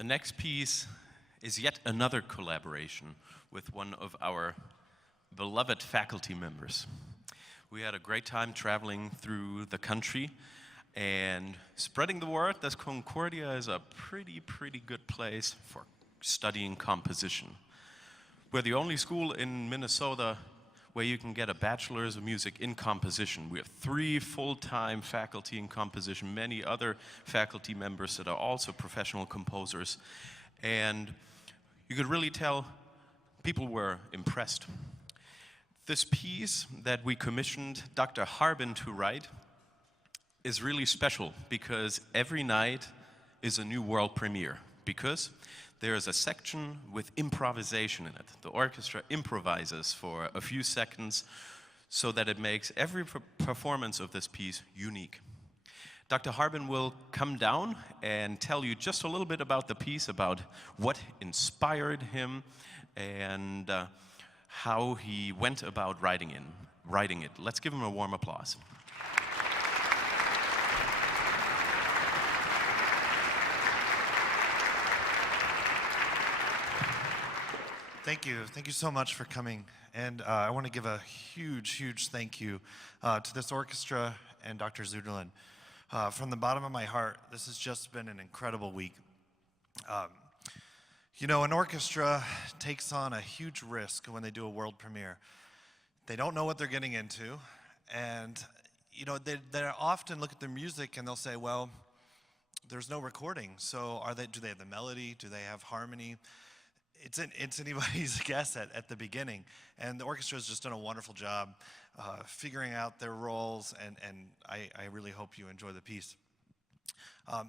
The next piece is yet another collaboration with one of our beloved faculty members. We had a great time traveling through the country and spreading the word that Concordia is a pretty good place for studying composition. We're the only school in Minnesota where you can get a bachelor's of music in composition. We have 3 full-time faculty in composition, many other faculty members that are also professional composers. And you could really tell people were impressed. This piece that we commissioned Dr. Harbin to write is really special because every night is a new world premiere, because there is a section with improvisation in it. The orchestra improvises for a few seconds so that it makes every performance of this piece unique. Dr. Harbin will come down and tell you just a little bit about the piece, about what inspired him and how he went about writing it. Let's give him a warm applause. Thank you. Thank you so much for coming. And I want to give a huge thank you to this orchestra and Dr. Suetterlin. From the bottom of my heart, this has just been an incredible week. You know, an orchestra takes on a huge risk when they do a world premiere. They don't know what they're getting into. And, you know, they often look at their music and they'll say, well, there's no recording. So do they have the melody? Do they have harmony? It's anybody's guess at the beginning. And the orchestra has just done a wonderful job figuring out their roles, and I really hope you enjoy the piece. I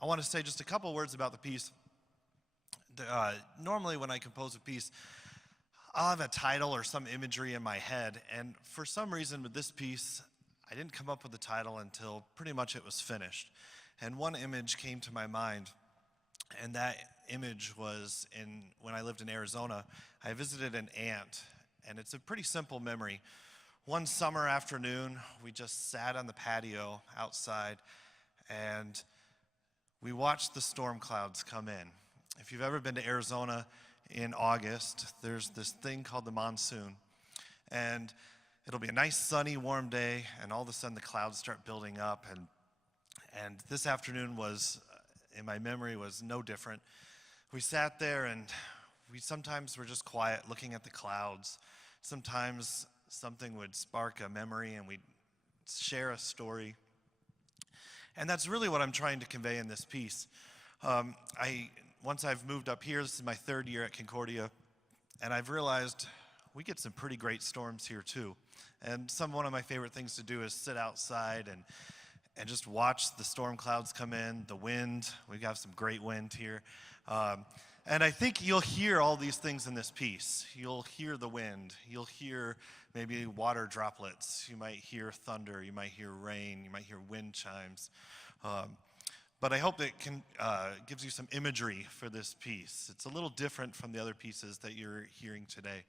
want to say just a couple words about the piece. Normally when I compose a piece, I'll have a title or some imagery in my head, and for some reason with this piece, I didn't come up with the title until pretty much it was finished. And one image came to my mind, and that image was when I lived in Arizona. I visited an aunt, and it's a pretty simple memory. One summer afternoon, we just sat on the patio outside, and we watched the storm clouds come in. If you've ever been to Arizona in August, there's this thing called the monsoon, and it'll be a nice sunny warm day, and all of a sudden the clouds start building up, and this afternoon was, in my memory, was no different. We sat there and we sometimes were just quiet looking at the clouds. Sometimes something would spark a memory and we'd share a story. And that's really what I'm trying to convey in this piece. Once I've moved up here, this is my 3rd year at Concordia, and I've realized we get some pretty great storms here too. And one of my favorite things to do is sit outside and just watch the storm clouds come in, the wind. We have some great wind here. And I think you'll hear all these things in this piece. You'll hear the wind. You'll hear maybe water droplets. You might hear thunder. You might hear rain. You might hear wind chimes. But I hope it gives you some imagery for this piece. It's a little different from the other pieces that you're hearing today.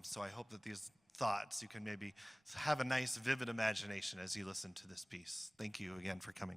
So I hope that these thoughts, you can maybe have a nice, vivid imagination as you listen to this piece. Thank you again for coming.